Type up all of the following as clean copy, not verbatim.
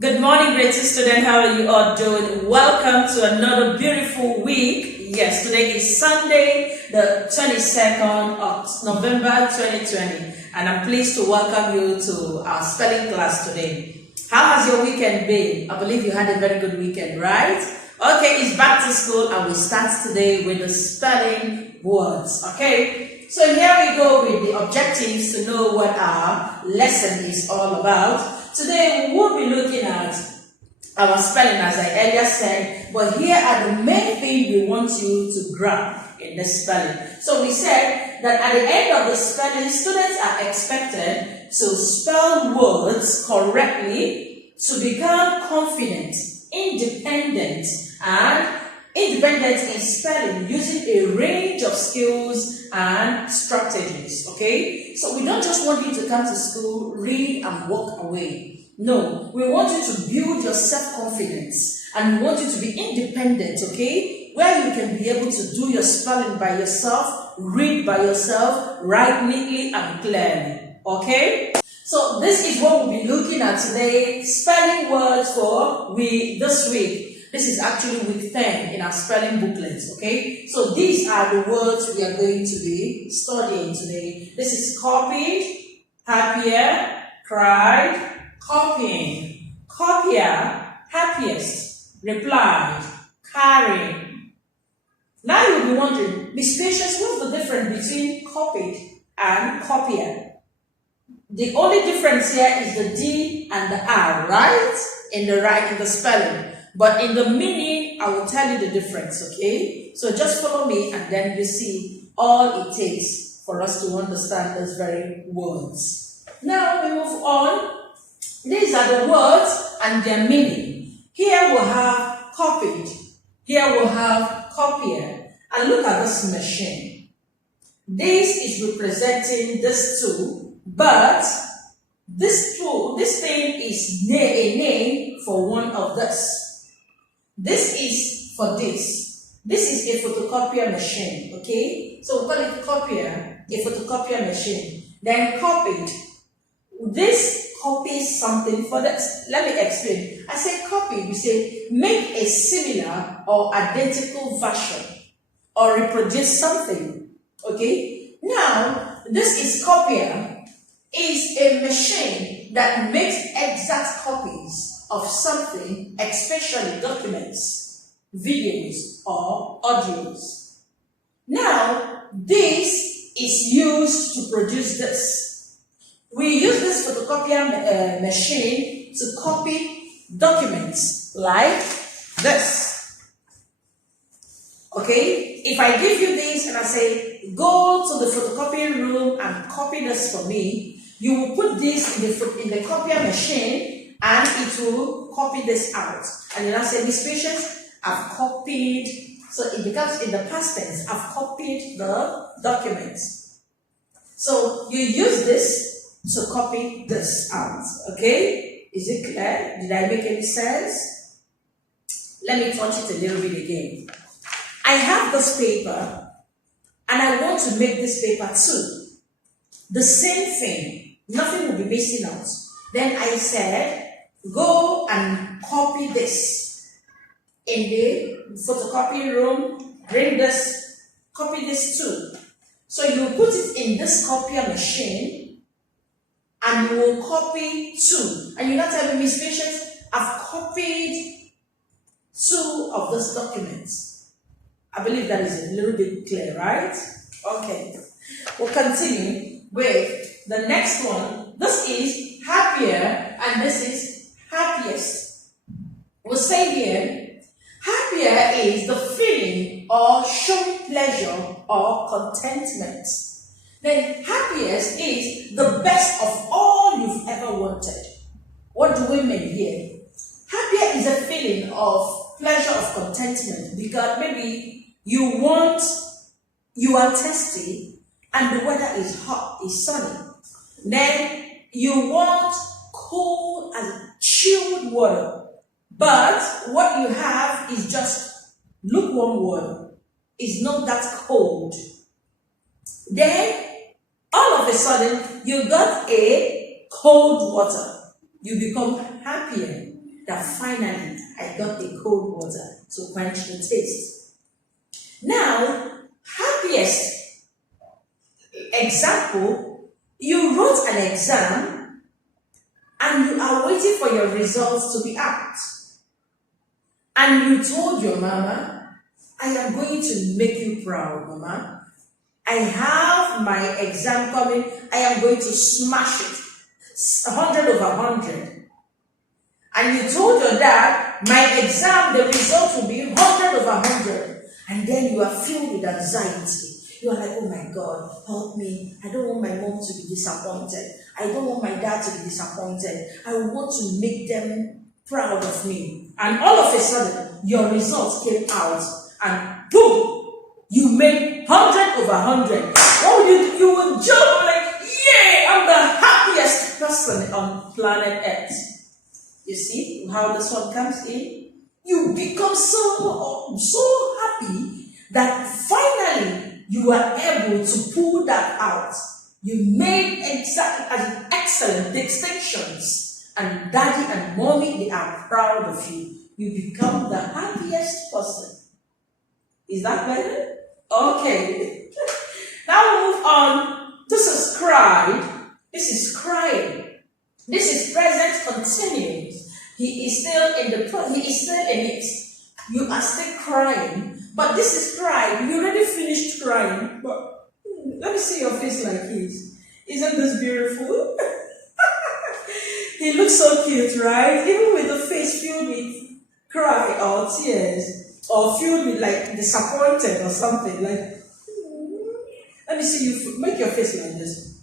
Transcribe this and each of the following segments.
Good morning, great student. How are you all doing? Welcome to another beautiful week. Yes, today is Sunday, the 22nd of November 2020, and I'm pleased to welcome you to our spelling class today. How has your weekend been? I believe you had a very good weekend, right? Okay, it's back to school, and we start today with the spelling words. Okay, so here we go with the objectives to know what our lesson is all about. Today we will be looking at our spelling, as I earlier said, but here are the main things we want you to grab in the spelling. So we said that at the end of the spelling, students are expected to spell words correctly to become confident, independent in spelling using a range of skills and strategies. Okay, so we don't just want you to come to school, read and walk away. No, we want you to build your self-confidence and we want you to be independent, okay, where you can be able to do your spelling by yourself, read by yourself, write neatly and clearly. Okay, so this is what we'll be looking at today, spelling words for this week. This is actually week 10 in our spelling booklets, okay? So these are the words we are going to be studying today. This is copied, happier, cried, copying, copier, happiest, replied, carrying. Now you'll be wondering, Miss Patience, what's the difference between copied and copier? The only difference here is the D and the R, right? In the spelling. But in the meaning, I will tell you the difference, okay? So just follow me and then you see all it takes for us to understand those very words. Now we move on. These are the words and their meaning. Here we'll have copied. Here we'll have copier. And look at this machine. This is representing this tool, but this thing is a name for one of this. This is for this. This is a photocopier machine, okay? So we call it copier, a photocopier machine. Then copied. This copies something for that. Let me explain. I say copy, we say make a similar or identical version or reproduce something, okay? Now, this is copier, is a machine that makes exact copies of something, especially documents, videos, or audios. Now, this is used to produce this. We use this photocopier machine to copy documents like this. Okay? If I give you this and I say, go to the photocopying room and copy this for me, you will put this in the copier machine and it will copy this out. And then I say, Miss Patience, I've copied. So it becomes in the past tense, I've copied the documents. So you use this to copy this out. Okay? Is it clear? Did I make any sense? Let me touch it a little bit again. I have this paper and I want to make this paper too. The same thing. Nothing will be missing out. Then I said, go and copy this in the photocopy room, bring this, copy this too. So you put it in this copier machine and you will copy two. And you not tell me, Miss Patience, I've copied two of those documents. I believe that is a little bit clear, right? Okay. We'll continue with the next one. This is happier and this is happiest. We'll say here, happier is the feeling or showing pleasure or contentment. Then happiest is the best of all you've ever wanted. What do we mean here? Happier is a feeling of pleasure, of contentment, because maybe you are thirsty and the weather is hot, is sunny. Then you want cool and chilled water. But what you have is just lukewarm water. It's not that cold. Then all of a sudden you got a cold water. You become happier. that finally I got the cold water to quench the taste. Now, happiest example, you wrote an exam and you are waiting for your results to be out. And you told your mama, I am going to make you proud, mama. I have my exam coming. I am going to smash it. 100 over 100. And you told your dad, my exam, the result will be 100 over 100. And then you are filled with anxiety. You are like, oh my God, help me. I don't want my mom to be disappointed. I don't want my dad to be disappointed. I want to make them proud of me. And all of a sudden, your results came out and boom, you made 100 over 100. What would you do? You would jump like, yeah, I'm the happiest person on planet Earth. You see how this one comes in? You become so happy that finally you are able to pull that out. You made excellent distinctions, and daddy and mommy, they are proud of you. You become the happiest person. Is that better? Okay. Now we move on. This is cried. This is crying. This is present continuous. He is still in it. You are still crying. But this is crying. You already finished crying. But let me see your face like his. Isn't this beautiful? He looks so cute, right? Even with the face filled with cry or tears, or filled with like disappointed or something. Like, let me see you make your face like this.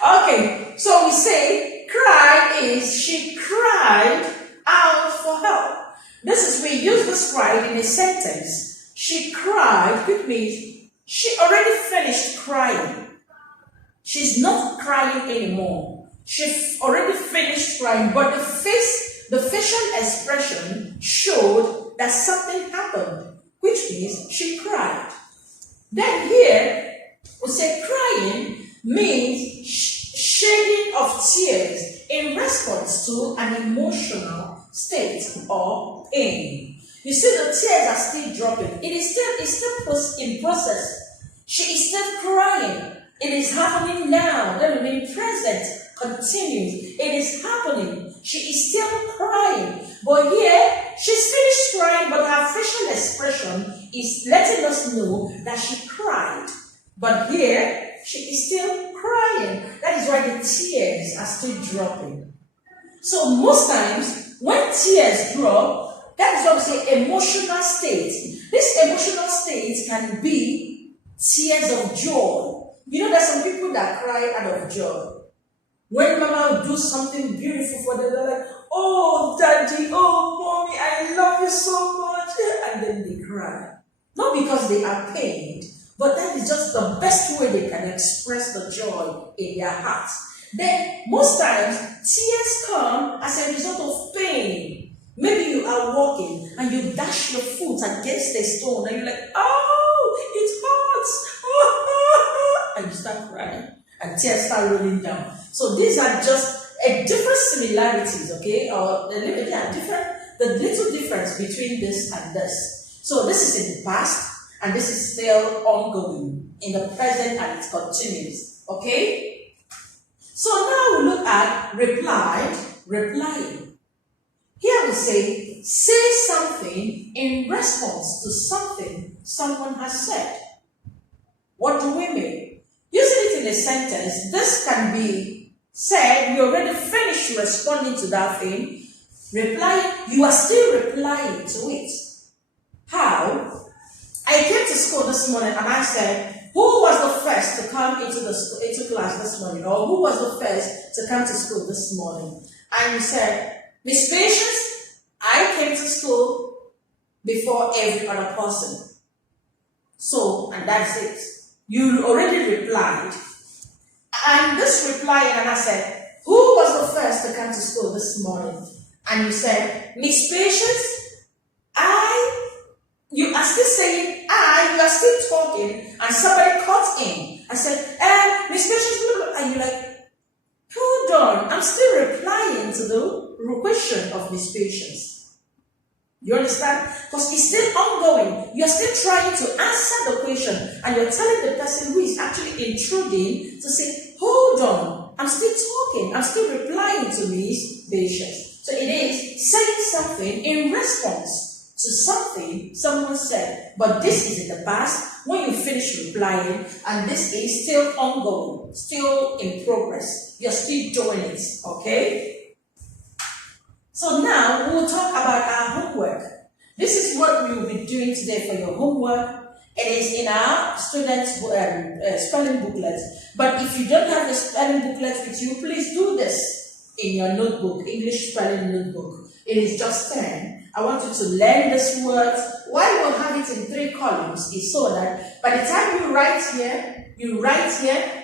Okay, so we say cry is she cried out for help. This is, we use this cried in a sentence. She cried, which means she already finished crying. She's not crying anymore. She already finished crying, but the facial expression showed that something happened, which means she cried. Then here, we say crying means shedding of tears in response to an emotional state or pain. You see, the tears are still dropping. It is still in process. She is still crying. It is happening now. That remains present, continues. It is happening. She is still crying. But here, she's finished crying, but her facial expression is letting us know that she cried. But here, she is still crying. That is why the tears are still dropping. So most times, when tears drop, that is what we say emotional state. This emotional state can be tears of joy. You know, there's some people that cry out of joy. When mama will do something beautiful for them, they're like, oh, daddy, oh, mommy, I love you so much. And then they cry. Not because they are pained, but that is just the best way they can express the joy in their hearts. Then, most times, tears come as a result of pain. Maybe you are walking and you dash your foot against a stone and you're like, oh, it hurts. And you start crying and tears start rolling down. So these are just different similarities, okay? Or the little difference between this and this. So this is in the past and this is still ongoing in the present and it continues, okay? So now we look at replying. Here we say something in response to something someone has said. What do we mean? Using it in a sentence, this can be said, you already finished responding to that thing. Replying, you are still replying to it. How? I came to school this morning and I said, who was the first to come into class this morning? Or who was the first to come to school this morning? And you said, Miss Patience, I came to school before every other person. So, and that's it. You already replied. And this reply, and I said, who was the first to come to school this morning? And you said, Miss Patience, you are still saying you are still talking, and somebody cut in. I said, Miss Patience, and you're like, hold on, I'm still replying to question of Miss Patience. You understand? Because it's still ongoing. You're still trying to answer the question, and you're telling the person who is actually intruding to say, hold on, I'm still talking, I'm still replying to Miss Patience. So it is saying something in response to something someone said. But this is in the past when you finish replying, and this is still ongoing, still in progress. You're still doing it, okay? So now we will talk about our homework. This is what we will be doing today for your homework. It is in our students' spelling booklet. But if you don't have the spelling booklet with you, please do this in your notebook, English spelling notebook. It is just 10. I want you to learn these words. Why we'll have it in 3 columns is so that by the time you write here,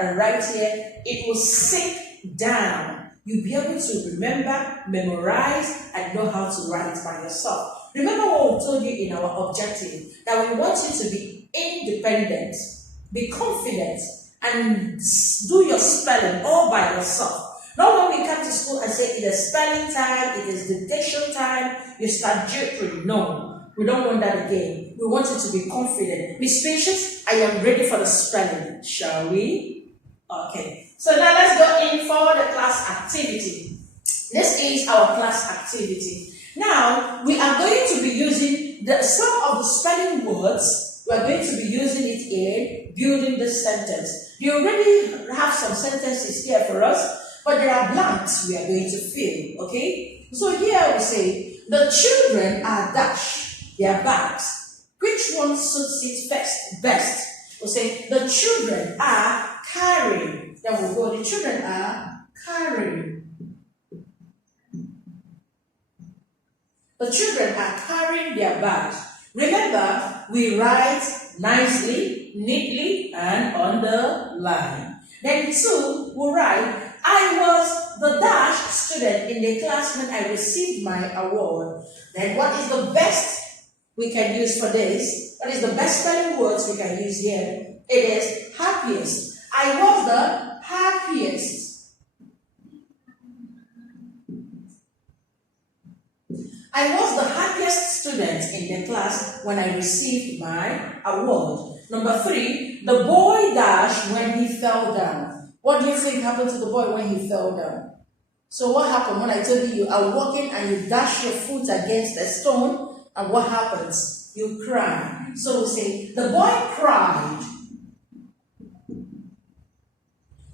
and write here, it will sink down. You'll be able to remember, memorize, and know how to write by yourself. Remember what we told you in our objective, that we want you to be independent, be confident, and do your spelling all by yourself. Not when we come to school and say it is spelling time, it is dictation time, you start jittering. No, we don't want that again. We want you to be confident. Miss Patience, I am ready for the spelling. Shall we? Okay. So now let's go in for the class activity. This is our class activity. Now, we are going to be using some of the spelling words. We are going to be using it in building this sentence. You already have some sentences here for us, but there are blanks we are going to fill, okay? So here we say, the children are dash their bags. Which one suits it best? We'll say, the children are carrying. Then we'll go, the children are carrying. The children are carrying their bags. Remember, we write nicely, neatly, and on the line. Then 2, we'll write, I was the dash student in the class when I received my award. Then what is the best we can use for this? What is the best spelling words we can use here? It is happiest. I was the happiest. I was the happiest student in the class when I received my award. Number 3, the boy dashed when he fell down. What do you think happened to the boy when he fell down? So what happened when I told you are walking and you dash your foot against a stone, and what happens? You cry. So we say, the boy cried.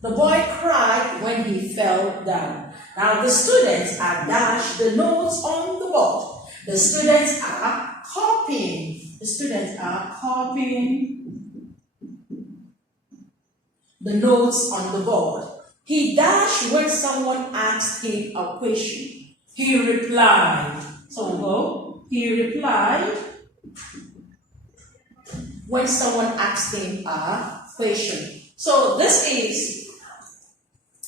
The boy cried when he fell down. Now the students are dashed the notes on the board. The students are copying. The students are copying the notes on the board. He dashed when someone asked him a question. He replied. So we go. He replied when someone asked him a question. So this is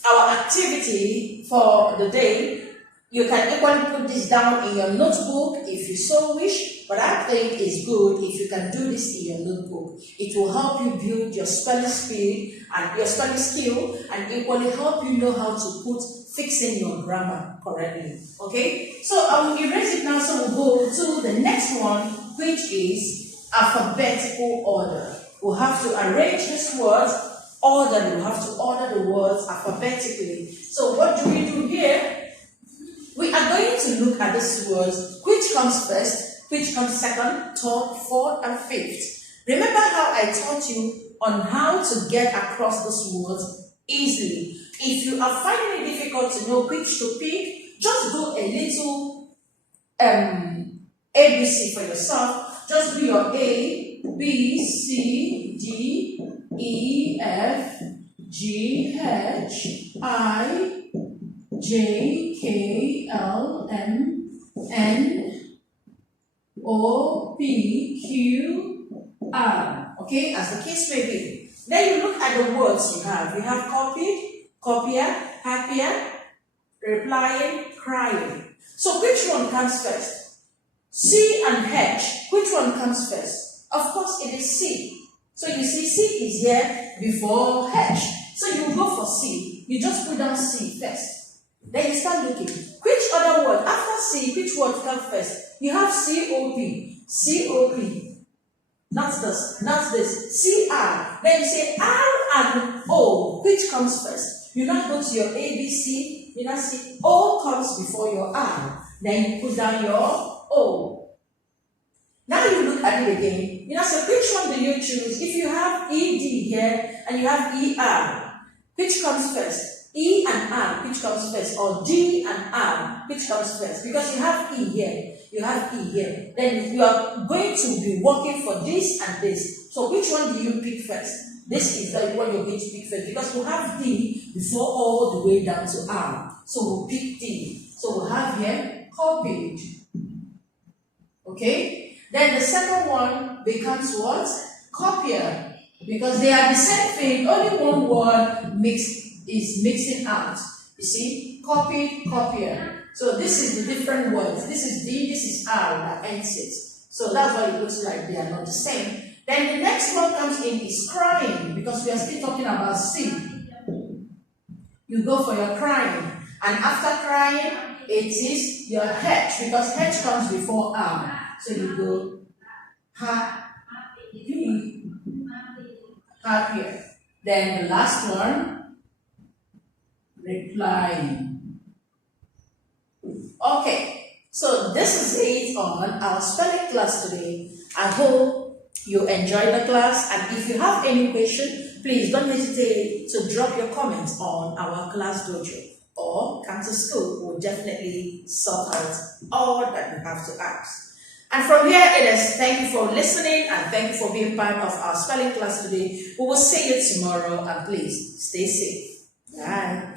our activity for the day. You can equally put this down in your notebook if you so wish, but I think it's good if you can do this in your notebook. It will help you build your spelling speed and your spelling skill, and equally help you know how to fixing your grammar correctly. Okay? So I will erase it now, so we'll go to the next one, which is alphabetical order. We'll have to arrange these words orderly. We'll have to order the words alphabetically. So what do we do here? We are going to look at these words, which comes first, which comes second, third, fourth, and fifth. Remember how I taught you on how to get across those words easily. If you are finding it difficult to know which to pick, just do a little ABC for yourself. Just do your A, B, C, D, E, F, G, H, I, J, K, L, M, N, O, P, Q, R. Okay, as the case may be. Then you look at the words you have. You have copied, copier, happier, replying, crying. So which one comes first? C and H. Which one comes first? Of course, it is C. So you see, C is here before H. So you go for C. You just put down C first. Then you start looking. Which other after C, which word comes first? You have C-O-P. C-O-P. Not this. C-R. Then you say R and O. Which comes first? You now go to your A-B-C. You now see O comes before your R. Then you put down your O. Now you look at it again. You now say, which one do you choose? If you have E-D here and you have E-R, which comes first? E and R, which comes first? Or D and R, which comes first? Because you have E here, you have E here. Then you are going to be working for this and this. So which one do you pick first? This is the one you're going to pick first because you have D before all the way down to R. So we'll pick D. So we'll have here copied. Okay? Then the second one becomes what? Copier. Because they are the same thing, only one word is mixing out. You see, copied, copier. So this is the different words. This is D, this is R that ends it. So that's why it looks like they are not the same. Then the next one comes in is crying, because we are still talking about C. You go for your crying, and after crying, it is your H, because H comes before R. So you go happy, happier. Then the last one, replying. Okay, so this is it on our spelling class today. I hope you enjoyed the class, and if you have any question, please don't hesitate to drop your comments on our class dojo or come to school. We'll definitely sort out all that you have to ask. And from here it is, thank you for listening and thank you for being part of our spelling class today. We will see you tomorrow, and please stay safe. Bye.